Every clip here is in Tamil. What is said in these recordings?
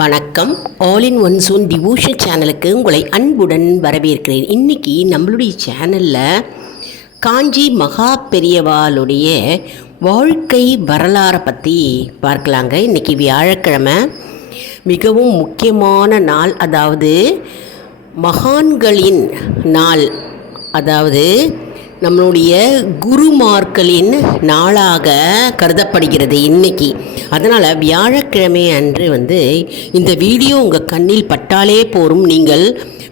வணக்கம். All in one zone devotion சேனலுக்கு உங்களை அன்புடன் வரவேற்கிறேன். இன்றைக்கி நம்மளுடைய சேனலில் காஞ்சி மகா பெரியவாளுடைய வாழ்க்கை வரலாறை பற்றி பார்க்கலாங்க. இன்னைக்கு வியாழக்கிழமை. மிகவும் முக்கியமான நாள். அதாவது மகான்களின் நாள். அதாவது நம்மளுடைய குருமார்களின் நாளாக கருதப்படுகிறது இன்னைக்கு. அதனால் வியாழக்கிழமை அன்று வந்து இந்த வீடியோ உங்கள் கண்ணில் பட்டாலே போரும். நீங்கள்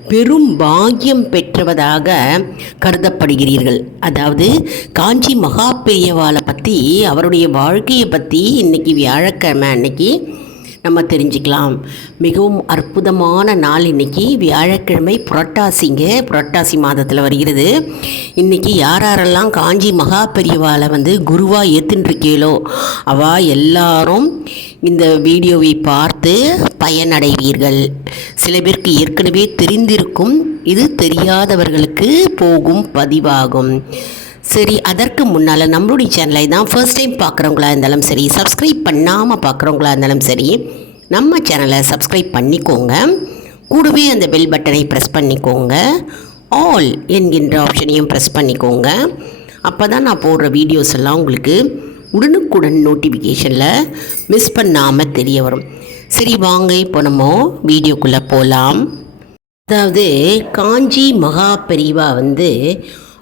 பெரும் பாக்கியம் பெற்றவதாக கருதப்படுகிறீர்கள். அதாவது காஞ்சி மகா பெரியவாளை பற்றி அவருடைய வாழ்க்கையை பற்றி இன்னைக்கு வியாழக்கிழமை அன்னைக்கு நம்ம தெரிஞ்சுக்கலாம். மிகவும் அற்புதமான நாள் இன்னைக்கு. வியாழக்கிழமை புரட்டாசிங்க. புரட்டாசி மாதத்தில் வருகிறது. இன்னைக்கு யாரெல்லாம் காஞ்சி மகா பெரியவாளை வந்து குருவாக ஏற்றுன்ட்ருக்கீளோ அவா எல்லாரும் இந்த வீடியோவை பார்த்து பயனடைவீர்கள். சில பேருக்கு ஏற்கனவே தெரிந்திருக்கும். இது தெரியாதவர்களுக்கு போகும் பதிவாகும். சரி அதற்கு முன்னால் நம்மளுடைய சேனலை தான் ஃபர்ஸ்ட் டைம் பார்க்குறவங்களா இருந்தாலும் சரி சப்ஸ்கிரைப் பண்ணாமல் பார்க்குறவங்களா இருந்தாலும் சரி நம்ம சேனலை சப்ஸ்கிரைப் பண்ணிக்கோங்க. கூடவே அந்த பெல் பட்டனை ப்ரெஸ் பண்ணிக்கோங்க. ஆல் என்கின்ற ஆப்ஷனையும் ப்ரெஸ் பண்ணிக்கோங்க. அப்போ தான் நான் போடுற வீடியோஸ் எல்லாம் உங்களுக்கு உடனுக்குடன் நோட்டிஃபிகேஷனில் மிஸ் பண்ணாமல் தெரிய வரும். சரி வாங்க இப்போ நம்ம வீடியோக்குள்ளே போகலாம் அதாவது காஞ்சி மகா பெரிவா வந்து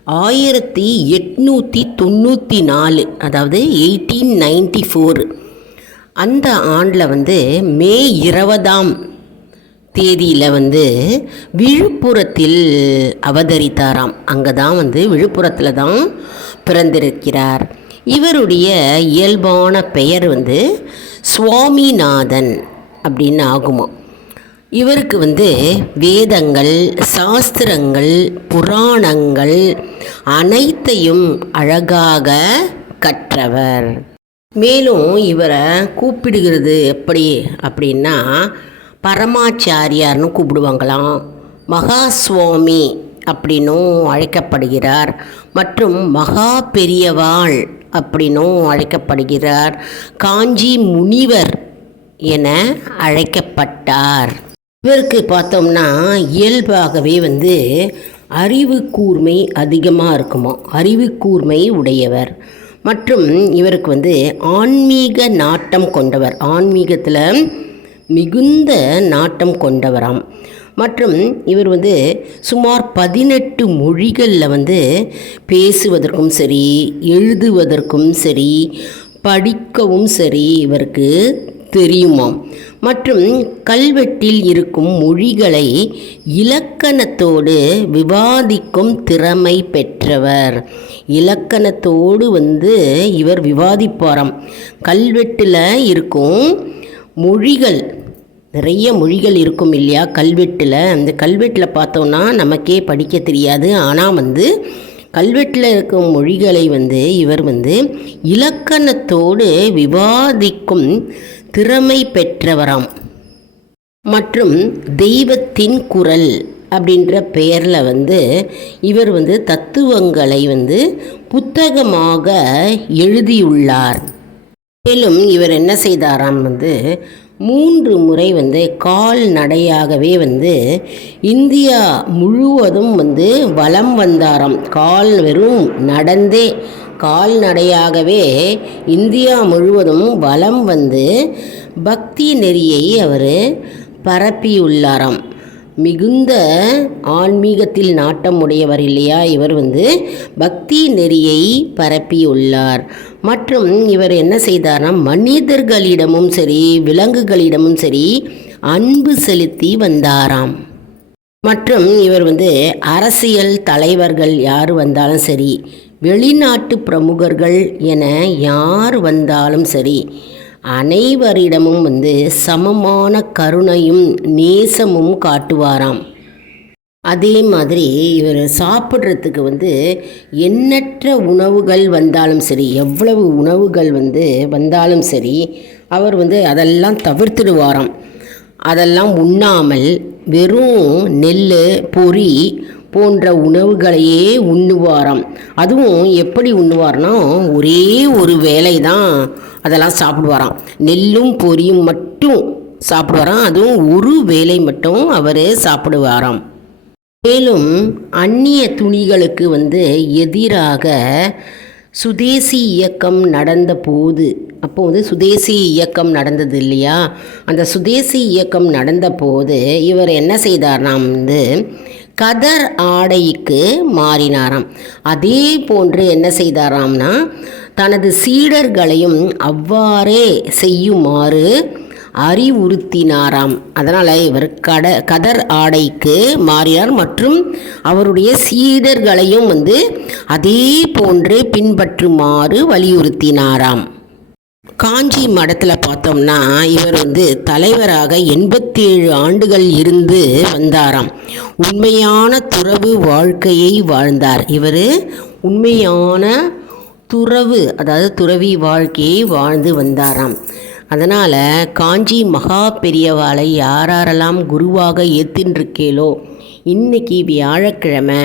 ஆயிரத்தி எட்நூற்றி தொண்ணூற்றி நாலு அதாவது எயிட்டீன் நைன்டி ஃபோர் அந்த ஆண்டில் வந்து மே இருபதாம் தேதியில் வந்து விழுப்புரத்தில் அவதரித்தாராம். அங்கே தான் வந்து விழுப்புரத்தில் தான் பிறந்திருக்கிறார். இவருடைய இயல்பான பெயர் வந்து சுவாமிநாதன் அப்படின்னு ஆகுமா இவருக்கு வந்து வேதங்கள் சாஸ்திரங்கள் புராணங்கள் அனைத்தையும் அழகாக கற்றவர். மேலும் இவரை கூப்பிடுகிறது எப்படி அப்படின்னா பரமாச்சாரியார்னு கூப்பிடுவாங்களாம். மகா சுவாமி அப்படின்னும் அழைக்கப்படுகிறார். மற்றும் மகா பெரியவாள் அப்படின்னும் அழைக்கப்படுகிறார். காஞ்சி முனிவர் என அழைக்கப்பட்டார். இவருக்கு பார்த்தோம்னா இயல்பாகவே வந்து அறிவு கூர்மை அதிகமாக இருக்குமா? அறிவு கூர்மை உடையவர். மற்றும் இவருக்கு வந்து ஆன்மீக நாட்டம் கொண்டவர். ஆன்மீகத்தில் மிகுந்த நாட்டம் கொண்டவராம். மற்றும் இவர் வந்து சுமார் பதினெட்டு மொழிகளில் வந்து பேசுவதற்கும் சரி எழுதுவதற்கும் சரி படிக்கவும் சரி இவருக்கு தெரியுமாம். மற்றும் கல்வெட்டில் இருக்கும் மொழிகளை இலக்கணத்தோடு விவாதிக்கும் திறமை பெற்றவர். இலக்கணத்தோடு வந்து இவர் விவாதிப்பாராம். கல்வெட்டில் இருக்கும் மொழிகள் நிறைய மொழிகள் இருக்கும் இல்லையா கல்வெட்டில்? அந்த கல்வெட்டில் பார்த்தோன்னா நமக்கே படிக்க தெரியாது. ஆனால் வந்து கல்வெட்டில் இருக்கும் மொழிகளை வந்து இவர் வந்து இலக்கணத்தோடு விவாதிக்கும் திறமை பெற்றவராம். மற்றும் தெய்வத்தின் குரல் அப்படின்ற பெயரில் வந்து இவர் வந்து தத்துவங்களை வந்து புத்தகமாக எழுதியுள்ளார். மேலும் இவர் என்ன செய்தாராம் வந்து மூன்று முறை வந்து கால்நடையாகவே வந்து இந்தியா முழுவதும் வந்து வலம் வந்தாராம். கால் வெறும் நடந்தே கால்நடையாகவே இந்தியா முழுவதும் வலம் வந்து பக்தி நெறியை அவர் பரப்பியுள்ளாராம். மிகுந்த ஆன்மீகத்தில் நாட்டம் உடையவர் இல்லையா? இவர் வந்து பக்தி நெறியை பரப்பியுள்ளார். மற்றும் இவர் என்ன செய்தார்னா மனிதர்களிடமும் சரி விலங்குகளிடமும் சரி அன்பு செலுத்தி வந்தாராம். மற்றும் இவர் வந்து அரசியல் தலைவர்கள் யார் வந்தாலும் சரி வெளிநாட்டு பிரமுகர்கள் என யார் வந்தாலும் சரி அனைவரிடமும் வந்து சமமான கருணையும் நேசமும் காட்டுவாராம். அதே மாதிரி இவர் சாப்பிட்றதுக்கு வந்து எண்ணற்ற உணவுகள் வந்தாலும் சரி எவ்வளவு உணவுகள் வந்து வந்தாலும் சரி அவர் வந்து அதெல்லாம் தவிர்த்துடுவாராம். அதெல்லாம் உண்ணாமல் வெறும் நெல் பொறி போன்ற உணவுகளையே உண்ணுவாராம். அதுவும் எப்படி உண்ணுவார்னா ஒரே ஒரு வேலை தான் அதெல்லாம் சாப்பிடுவாராம். நெல்லும் பொரியும் மட்டும் சாப்பிடுவாராம். அதுவும் ஒரு வேலை மட்டும் அவர் சாப்பிடுவாராம். மேலும் அந்நிய துணிகளுக்கு வந்து எதிராக சுதேசி இயக்கம் நடந்த போது அப்போ வந்து சுதேசி இயக்கம் நடந்தது இல்லையா? அந்த சுதேசி இயக்கம் நடந்த போது இவர் என்ன செய்தார்னா வந்து கதர் ஆடைக்கு மாறினாராம். அதே போன்று என்ன செய்தாராம்னா தனது சீடர்களையும் அவ்வாறே செய்யுமாறு அறிவுறுத்தினாராம். அதனால் இவர் கட கதர் ஆடைக்கு மாறினார் மற்றும் அவருடைய சீடர்களையும் வந்து அதே போன்று பின்பற்றுமாறு வலியுறுத்தினாராம். காஞ்சி மடத்தில் பார்த்தோம்னா இவர் வந்து தலைவராக எண்பத்தேழு ஆண்டுகள் இருந்து வந்தாராம். உண்மையான துறவு வாழ்க்கையை வாழ்ந்தார். இவர் உண்மையான துறவு அதாவது துறவி வாழ்க்கையை வாழ்ந்து வந்தாராம். அதனால் காஞ்சி மகா பெரியவாளை யாரெல்லாம் குருவாக ஏத்தின்றிருக்கேளோ இன்னைக்கு வியாழக்கிழமை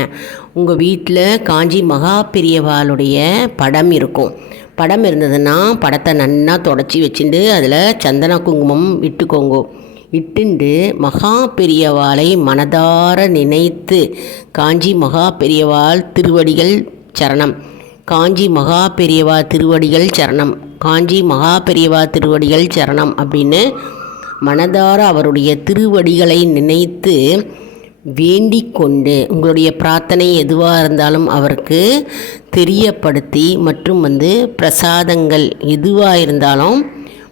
உங்கள் வீட்டில் காஞ்சி மகா பெரியவாளுடைய படம் இருக்கும். படம் இருந்ததுன்னா படத்தை நன்னா தொடச்சி வச்சுட்டு அதில் சந்தன குங்குமம் இட்டுக்கோங்க இட்டுண்டு மகா பெரியவாளை மனதார நினைத்து காஞ்சி மகா பெரியவாள் திருவடிகள் சரணம். காஞ்சி மகா பெரியவா திருவடிகள் சரணம். காஞ்சி மகா பெரியவா திருவடிகள் சரணம் அப்படின்னு மனதார அவருடைய திருவடிகளை நினைத்து வேண்டிக் கொண்டு உங்களுடைய பிரார்த்தனை எதுவாக இருந்தாலும் அவருக்கு தெரியப்படுத்தி மற்றும் வந்து பிரசாதங்கள் எதுவாக இருந்தாலும்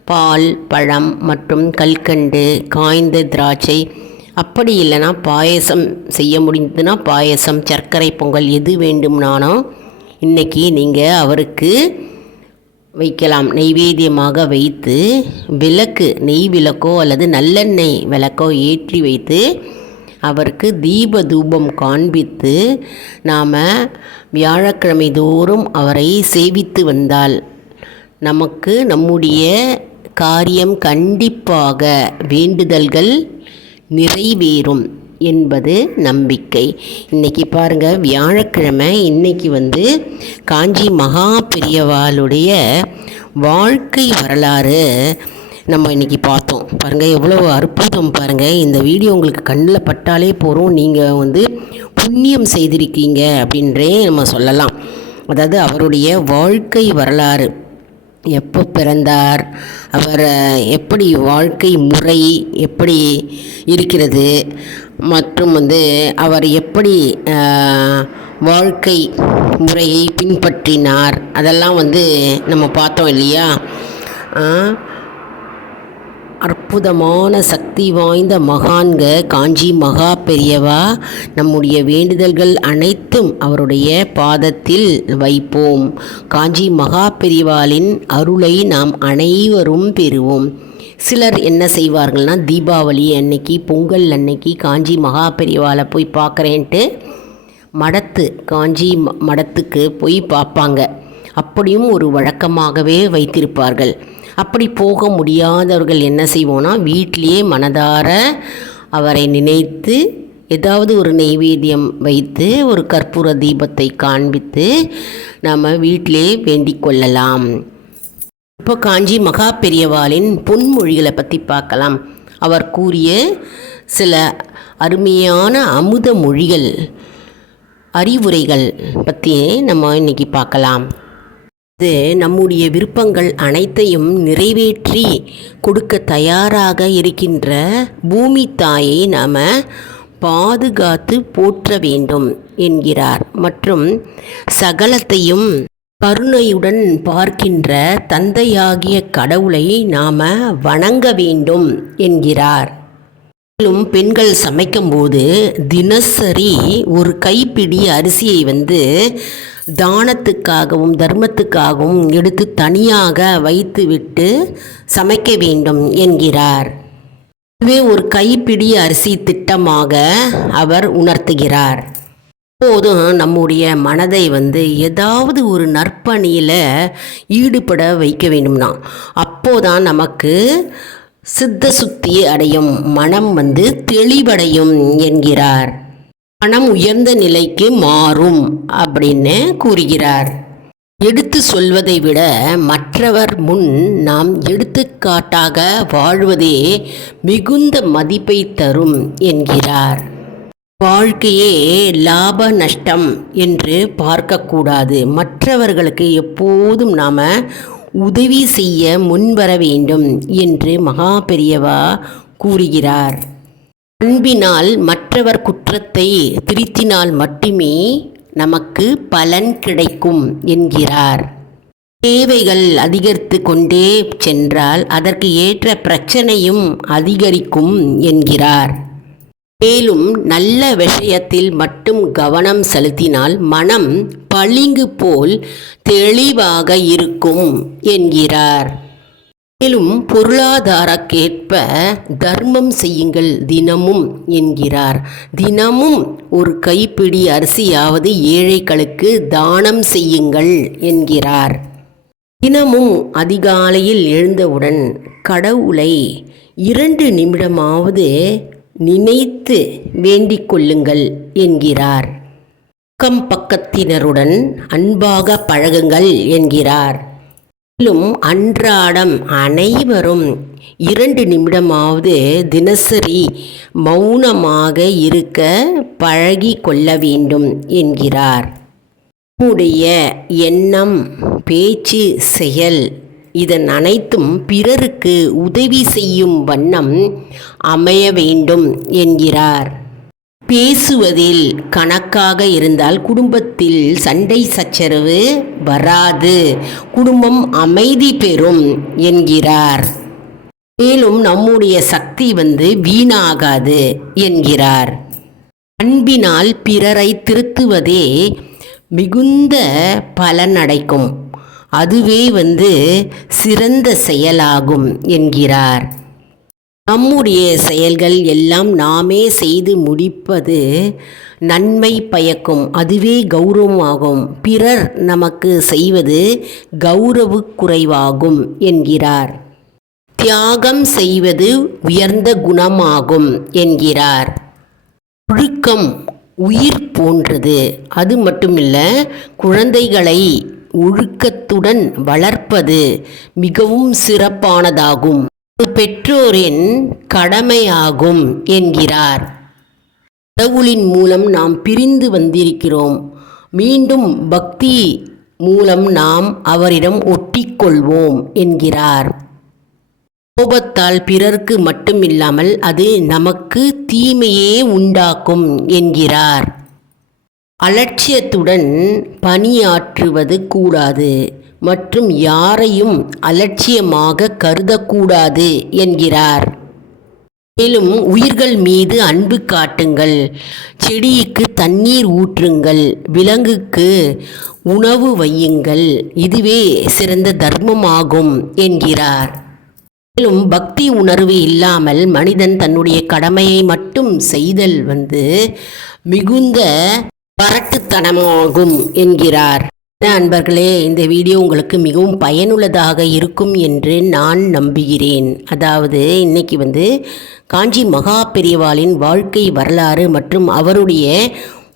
பால் பழம் மற்றும் கல்கண்டு காய்ந்த திராட்சை அப்படி இல்லைன்னா பாயசம் செய்ய முடிந்ததுன்னா பாயசம் சர்க்கரை பொங்கல் எது வேண்டும்னாலும் இன்றைக்கி நீங்கள் அவருக்கு வைக்கலாம். நெய்வேத்தியமாக வைத்து விளக்கு நெய் விளக்கோ அல்லது நல்லெண்ணெய் விளக்கோ ஏற்றி வைத்து அவருக்கு தீப தூபம் காண்பித்து நாம் வியாழக்கிழமை தோறும் அவரை சேவித்து வந்தால் நமக்கு நம்முடைய காரியம் கண்டிப்பாக வேண்டுதல்கள் நிறைவேறும் என்பது நம்பிக்கை. இன்றைக்கி பாருங்கள் வியாழக்கிழமை இன்றைக்கி வந்து காஞ்சி மகா பெரியவாளுடைய வாழ்க்கை வரலாறு நம்ம இன்றைக்கி பார்த்தோம். பாருங்கள் எவ்வளோ அற்புதம் பாருங்கள் இந்த வீடியோ உங்களுக்கு கண்ணில் பட்டாலே போகிறோம் நீங்கள் வந்து புண்ணியம் செய்திருக்கீங்க அப்படின்றே நம்ம சொல்லலாம். அதாவது அவருடைய வாழ்க்கை வரலாறு. எப்போ பிறந்தார்? அவர் எப்படி வாழ்க்கை முறை எப்படி இருக்கிறது? மற்றும் வந்து அவர் எப்படி வாழ்க்கை முறையை பின்பற்றினார்? அதெல்லாம் வந்து நம்ம பார்த்தோம் இல்லையா? அற்புதமான சக்தி வாய்ந்த மகான்க காஞ்சி மகா பெரியவா நம்முடைய வேண்டுதல்கள் அனைத்தும் அவருடைய பாதத்தில் வைப்போம். காஞ்சி மகா பெரியவாளின் அருளை நாம் அனைவரும் பெறுவோம். சிலர் என்ன செய்வார்கள்னா தீபாவளி அன்னைக்கு பொங்கல் அன்னைக்கு காஞ்சி மகா பெரியவாளை போய் பார்க்குறேன்ட்டு மடத்து காஞ்சி மடத்துக்கு போய் பார்ப்பாங்க. அப்படியும் ஒரு வழக்கமாகவே வைத்திருப்பார்கள். அப்படி போக முடியாதவர்கள் என்ன செய்வோன்னா வீட்டிலேயே மனதார அவரை நினைத்து ஏதாவது ஒரு நெய்வேத்தியம் வைத்து ஒரு கற்பூர தீபத்தை காண்பித்து நம்ம வீட்டிலே வேண்டிக் கொள்ளலாம். இப்போ காஞ்சி மகா பெரியவாளின் பொன்மொழிகளை பற்றி பார்க்கலாம். அவர் கூறிய சில அருமையான அமுத மொழிகள் அறிவுரைகள் பற்றி நம்ம இன்றைக்கி பார்க்கலாம். இது நம்முடைய விருப்பங்கள் அனைத்தையும் நிறைவேற்றி கொடுக்க தயாராக இருக்கின்ற பூமி தாயை நாம் பாதுகாத்து போற்ற வேண்டும் என்கிறார். மற்றும் சகலத்தையும் கருணையுடன் பார்க்கின்ற தந்தையாகிய கடவுளை நாம் வணங்க வேண்டும் என்கிறார். மேலும் பெண்கள் சமைக்கும்போது தினசரி ஒரு கைப்பிடி அரிசியை வந்து தானத்துக்காகவும் தர்மத்துக்காகவும் எடுத்து தனியாக வைத்துவிட்டு சமைக்க வேண்டும் என்கிறார். இதுவே ஒரு கைப்பிடி அரிசி திட்டமாக அவர் உணர்த்துகிறார். எப்போதும் நம்முடைய மனதை வந்து ஏதாவது ஒரு நற்பணியில் ஈடுபட வைக்க வேண்டும்னா அப்போதான் நமக்கு சித்த சுத்தி அடையும் மனம் வந்து தெளிவடையும் என்கிறார். மனம் உயர்ந்த நிலைக்கு மாறும் அப்படின்னு கூறுகிறார். எடுத்து சொல்வதை விட மற்றவர் முன் நாம் எடுத்துக்காட்டாக வாழ்வதே மிகுந்த மதிப்பை தரும் என்கிறார். வாழ்க்கையே லாப நஷ்டம் என்று பார்க்கக்கூடாது. மற்றவர்களுக்கு எப்போதும் நாம் உதவி செய்ய முன்வர வேண்டும் என்று மகா பெரியவா கூறுகிறார். அன்பினால் மற்றவர் குற்றத்தை திருத்தினால் மட்டுமே நமக்கு பலன் கிடைக்கும் என்கிறார். தேவைகள் அதிகரித்து கொண்டே சென்றால் அதற்கு ஏற்ற பிரச்சனையும் அதிகரிக்கும் என்கிறார். மேலும் நல்ல விஷயத்தில் மட்டும் கவனம் செலுத்தினால் மனம் பளிங்கு போல் தெளிவாக இருக்கும் என்கிறார். மேலும் பொருளாதாரக்கேற்ப தர்மம் செய்யுங்கள் தினமும் என்கிறார். தினமும் ஒரு கைப்பிடி அரிசியாவது ஏழைகளுக்கு தானம் செய்யுங்கள் என்கிறார். தினமும் அதிகாலையில் எழுந்தவுடன் கடவுளை இரண்டு நிமிடமாவது நினைத்து வேண்டிக் கொள்ளுங்கள் என்கிறார். அக்கம் பக்கத்தினருடன் அன்பாக பழகுங்கள் என்கிறார். மேலும் அன்றாடம் அனைவரும் இரண்டு நிமிடமாவது தினசரி மௌனமாக இருக்க பழகி கொள்ள வேண்டும் என்கிறார். நம்முடைய எண்ணம் பேச்சு செயல் இதன் அனைத்தும் பிறருக்கு உதவி செய்யும் வண்ணம் அமைய வேண்டும் என்கிறார். பேசுவதில் கணக்காக இருந்தால் குடும்பத்தில் சண்டை சச்சரவு வராது. குடும்பம் அமைதி பெறும் என்கிறார். மேலும் நம்முடைய சக்தி வந்து வீணாகாது என்கிறார். அன்பினால் பிறரை திருத்துவதே மிகுந்த பலனடைக்கும். அதுவே வந்து சிறந்த செயலாகும் என்கிறார். நம்முடைய செயல்கள் எல்லாம் நாமே செய்து முடிப்பது நன்மை பயக்கும் அதுவே கௌரவமாகும். பிறர் நமக்கு செய்வது கௌரவு குறைவாகும் என்கிறார். தியாகம் செய்வது உயர்ந்த குணமாகும் என்கிறார். ஒழுக்கம் உயிர் போன்றது. அது மட்டுமில்ல குழந்தைகளை ஒழுக்கத்துடன் வளர்ப்பது மிகவும் சிறப்பானதாகும். பெற்றோரின் கடமையாகும் என்கிறார். கடவுளின் மூலம் நாம் பிரிந்து வந்திருக்கிறோம். மீண்டும் பக்தி மூலம் நாம் அவரிடம் ஒட்டிக்கொள்வோம் என்கிறார். கோபத்தால் பிறர்க்கு மட்டுமில்லாமல் அது நமக்கு தீமையே உண்டாக்கும் என்கிறார். அலட்சியத்துடன் பணியாற்றுவது கூடாது. மற்றும் யாரையும் அலட்சியமாக கருதக்கூடாது என்கிறார். மேலும் உயிர்கள் மீது அன்பு காட்டுங்கள். செடிக்கு தண்ணீர் ஊற்றுங்கள். விலங்குக்கு உணவு வையுங்கள். இதுவே சிறந்த தர்மமாகும் என்கிறார். மேலும் பக்தி உணர்வு இல்லாமல் மனிதன் தன்னுடைய கடமையை மட்டும் செய்தல் வந்து மிகுந்த பரட்டுத்தனமாகும் என்கிறார். அன்பர்களே இந்த வீடியோ உங்களுக்கு மிகவும் பயனுள்ளதாக இருக்கும் என்று நான் நம்புகிறேன். அதாவது இன்னைக்கு வந்து காஞ்சி மகா பெரியவாளின் வாழ்க்கை வரலாறு மற்றும் அவருடைய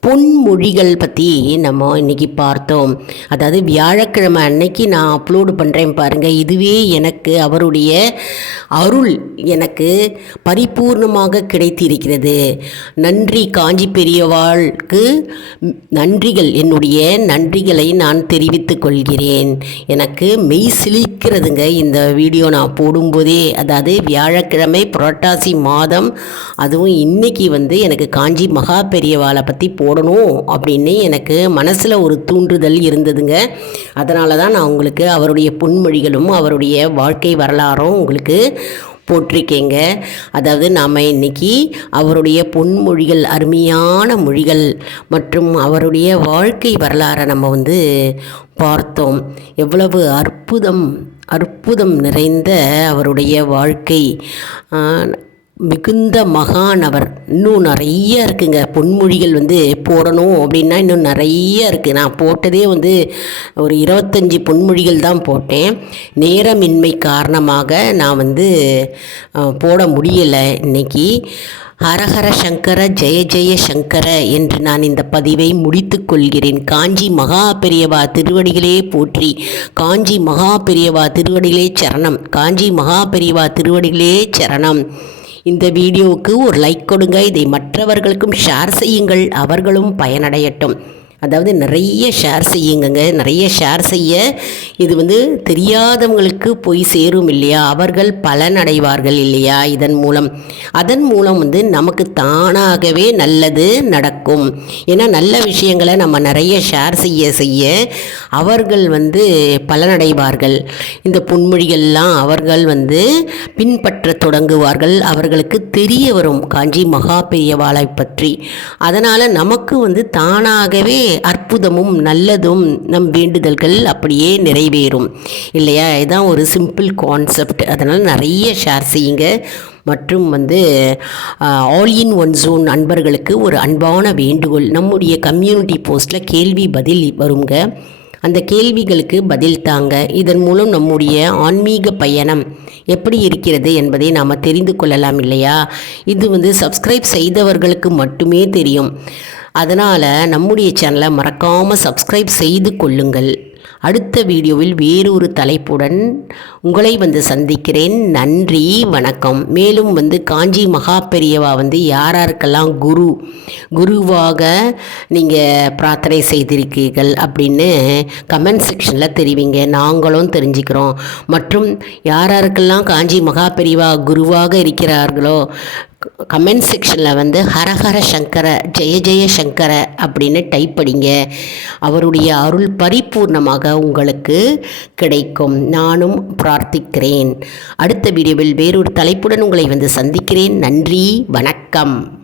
பொன்மொழிகள் பற்றி நம்ம இன்னைக்கு பார்த்தோம். அதாவது வியாழக்கிழமை அன்னைக்கு நான் அப்லோடு பண்ணுறேன் பாருங்கள் இதுவே எனக்கு அவருடைய அருள் எனக்கு பரிபூர்ணமாக கிடைத்திருக்கிறது. நன்றி காஞ்சி பெரியவாளுக்கு நன்றிகள். என்னுடைய நன்றிகளை நான் தெரிவித்துக் கொள்கிறேன். எனக்கு மெய் இருக்கிறதுங்க. இந்த வீடியோ நான் போடும்போதே அதாவது வியாழக்கிழமை புரட்டாசி மாதம் அதுவும் இன்றைக்கி வந்து எனக்கு காஞ்சி மகா பெரியவாளை பற்றி போடணும் அப்படின்னு எனக்கு மனசில் ஒரு தூண்டுதல் இருந்ததுங்க. அதனால தான் நான் உங்களுக்கு அவருடைய பொன்மொழிகளும் அவருடைய வாழ்க்கை வரலாறும் உங்களுக்கு போட்டிருக்கேங்க. அதாவது நாம் இன்னைக்கு அவருடைய பொன்மொழிகள் அருமையான மொழிகள் மற்றும் அவருடைய வாழ்க்கை வரலாறை நம்ம வந்து பார்த்தோம். எவ்வளவு அற்புதம் அற்புதம் நிறைந்த அவருடைய வாழ்க்கை. மிகுந்த மகான் அவர். இன்னும் நிறைய இருக்குங்க. பொன்மொழிகள் வந்து போடணும் அப்படின்னா இன்னும் நிறைய இருக்குது நான் போட்டதே வந்து ஒரு இருபத்தஞ்சி பொன்மொழிகள் தான் போட்டேன். நேரமின்மை காரணமாக நான் வந்து போட முடியலை இன்னைக்கு. ஹரஹர சங்கர ஜெய ஜெய சங்கர என்று நான் இந்த பதிவை முடித்துக் கொள்கிறேன். காஞ்சி மகா பெரியவா திருவடிகளே போற்றி காஞ்சி மகா பெரியவா திருவடிகளே சரணம் காஞ்சி மகா பெரியவா திருவடிகளே சரணம். இந்த வீடியோவுக்கு ஒரு லைக் கொடுங்க இதை மற்றவர்களுக்கும் ஷேர் செய்யுங்கள் அவர்களும் பயனடையட்டும். அதாவது நிறைய ஷேர் செய்யுங்கங்க. நிறைய ஷேர் செய்ய இது வந்து தெரியாதவங்களுக்கு போய் சேரும் இல்லையா? அவர்கள் பலனடைவார்கள் இல்லையா? இதன் மூலம். அதன் மூலம் வந்து நமக்கு தானாகவே நல்லது நடக்கும். ஏன்னா நல்ல விஷயங்களை நம்ம நிறைய ஷேர் செய்ய செய்ய அவர்கள் வந்து பலனடைவார்கள். இந்த பொன்மொழிகள்லாம் அவர்கள் வந்து பின்பற்ற தொடங்குவார்கள். அவர்களுக்கு தெரிய வரும். காஞ்சி மகா பெரியவாளை பற்றி. அதனால் நமக்கு வந்து தானாகவே அற்புதமும் நல்லதும் நம் வேண்டுதல்கள் அப்படியே நிறைவேறும். இல்லையா? இதுதான் ஒரு சிம்பிள் கான்செப்ட் அதனால் நிறைய ஷேர் செய்யுங்க. மற்றும் வந்து ஆல் இன் ஒன் ஜோன் நண்பர்களுக்கு ஒரு அன்பான வேண்டுகோள். நம்முடைய கம்யூனிட்டி போஸ்ட்டில் கேள்வி பதில் வருங்க. அந்த கேள்விகளுக்கு பதில் தாங்க. இதன் மூலம் நம்முடைய ஆன்மீக பயணம் எப்படி இருக்கிறது என்பதை நாம் தெரிந்து கொள்ளலாம் இல்லையா? இது வந்து சப்ஸ்கிரைப் செய்தவர்களுக்கு மட்டுமே தெரியும். அதனால் நம்முடைய சேனலை மறக்காமல் சப்ஸ்கிரைப் செய்து கொள்ளுங்கள். அடுத்த வீடியோவில் வேறொரு தலைப்புடன் உங்களை வந்து சந்திக்கிறேன். நன்றி வணக்கம். மேலும் வந்து காஞ்சி மகா பெரியவா வந்து யாராருக்கெல்லாம் குரு குருவாக நீங்கள் பிரார்த்தனை செய்திருக்கீர்கள் அப்படின்னு கமெண்ட் செக்ஷனில் தெரிவிங்க. நாங்களும் தெரிஞ்சுக்கிறோம். மற்றும் யாராருக்கெல்லாம் காஞ்சி மகா பெரியவா குருவாக இருக்கிறார்களோ கமெண்ட் செக்ஷனில் வந்து ஹரஹர சங்கர ஜெய ஜெய சங்கர அப்படின்னு டைப் படிங்க அவருடைய அருள் பரிபூர்ணமாக உங்களுக்கு கிடைக்கும். நானும் பிரார்த்திக்கிறேன். அடுத்த வீடியோவில் வேறொரு தலைப்புடன் உங்களை வந்து சந்திக்கிறேன். நன்றி வணக்கம்.